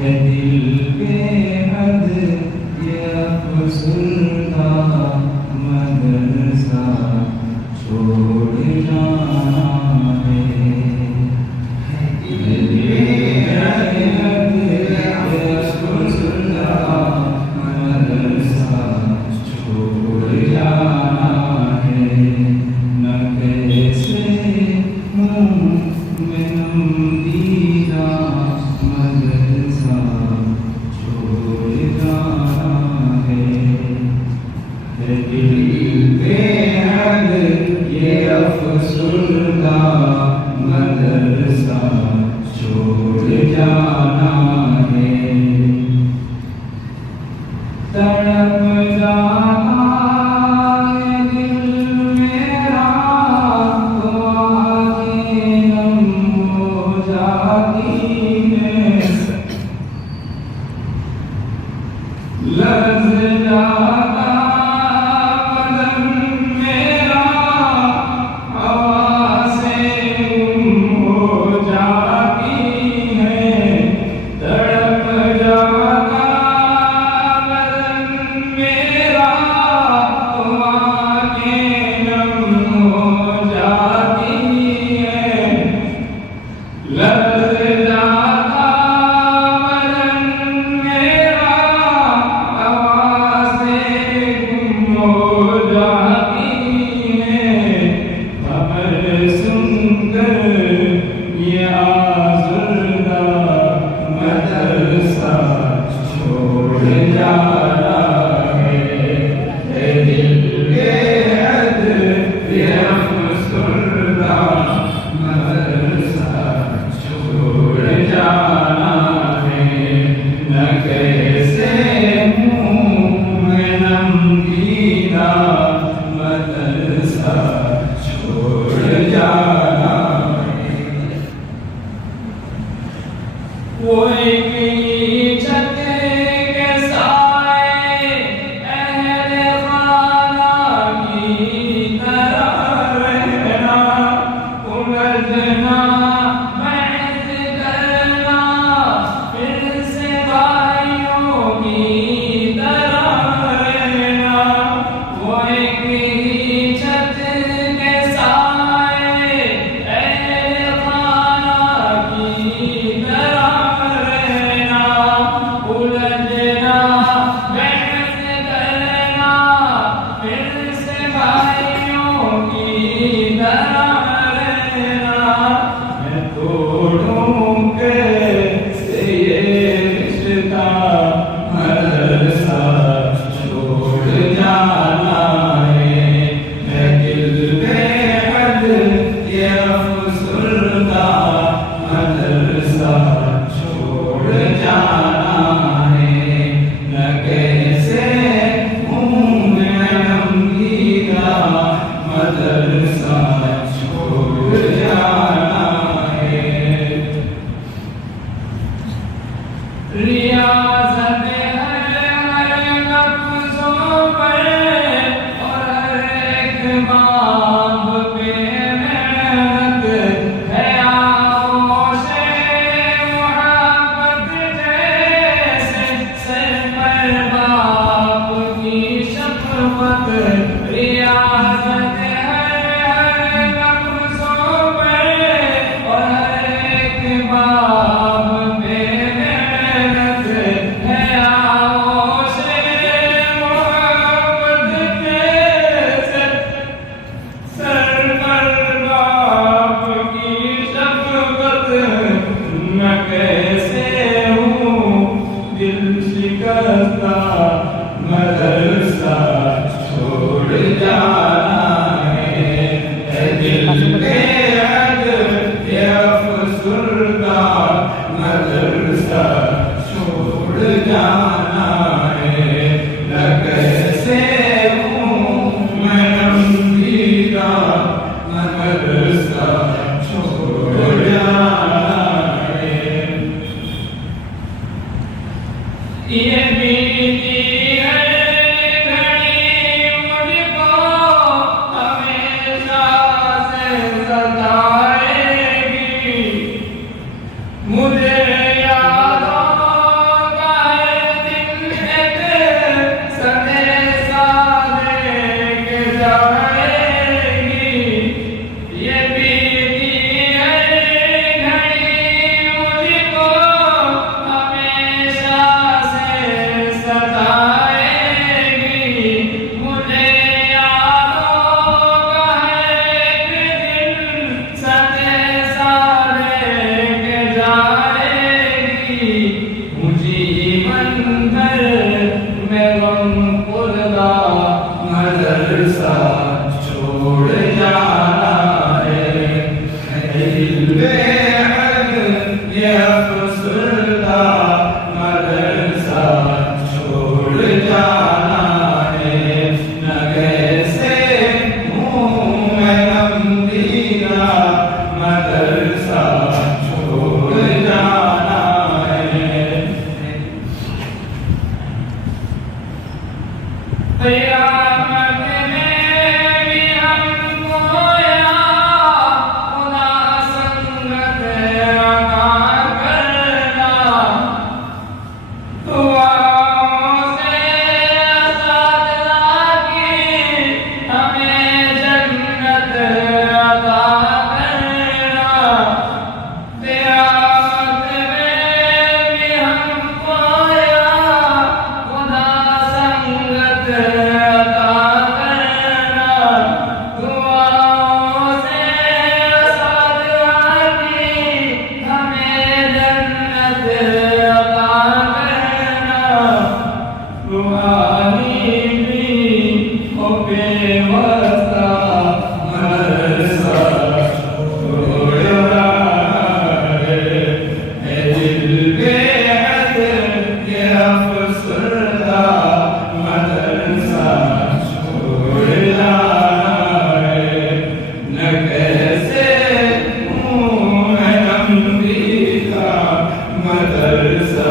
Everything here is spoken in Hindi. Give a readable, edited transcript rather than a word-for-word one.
है दिल बेहद ये अफसुरदा मदरसा छोड़ जाना है। दिल बेहद ये अफसुरदा मदरसा छोड़ जाना है। न कैसे में नमदीदा मदरसा छोड़ जाना है। दिल बेहद ये अफसुरदा मदरसा छोड़ जाना है। तड़प जाना है दिल मेरा तो आँखें नम हो जाती हैं। लर्ज़ जाता बदन मेरा हवा से गुम हो जाती है। तड़प जाता बदन मेरा तो आँखें नम हो जाती हैं। लर्ज़ जाता बदन मेरा हवा से गुम हो जाती है। खबर सुनकर ये आज़रदा मदरसा छोड़ जाना है। दिल बेहद ये अफसुरदा मदरसा छोड़ जाना है। न कैसे मुँह में नमदीदा मदरसा छोड़ जाना है। वो एक छत के साए अहले खाना की तरह रहना। उलझना बहस करना फिर से भाइयों की तरह रहना। वो एक ही छत के साए अहले खाना की तरह रहना। उलझना बहस करना फिर से भाइयों की तरह रहना। मैं तोड़ूं कैसे ये रिश्ता मदरसा छोड़ जाना है। मैं दिल बेहद ये अफसुरदा मदरसा छोड़ जाना है। न कैसे मुँह में नमदीदा मदरसा छोड़ जाना है। रियाज़त है हर लफ्ज़ों पर और हर एक बाब पे मेहनत है। आगोशे मोहब्बत जैसे सर पर बाप की शफ़क़त। रियाज़त है हर लफ्ज़ों पर और हर एक बाब पे मेहनत है। आगोशे मोहब्बत जैसे सर पर बाप की शफ़क़त। मैं कैसे हूँ दिल शिकस्ता मदरसा छोड़ जाना है। दिल बेहद ये अफसुरदा मदरसा छोड़ जाना है। न कैसे हूँ मैं नमदीदा मदरसा छोड़ जाना है। ये बीती है घड़ी मुझको हमेशा से सताएगी। मुझे याद मदरसा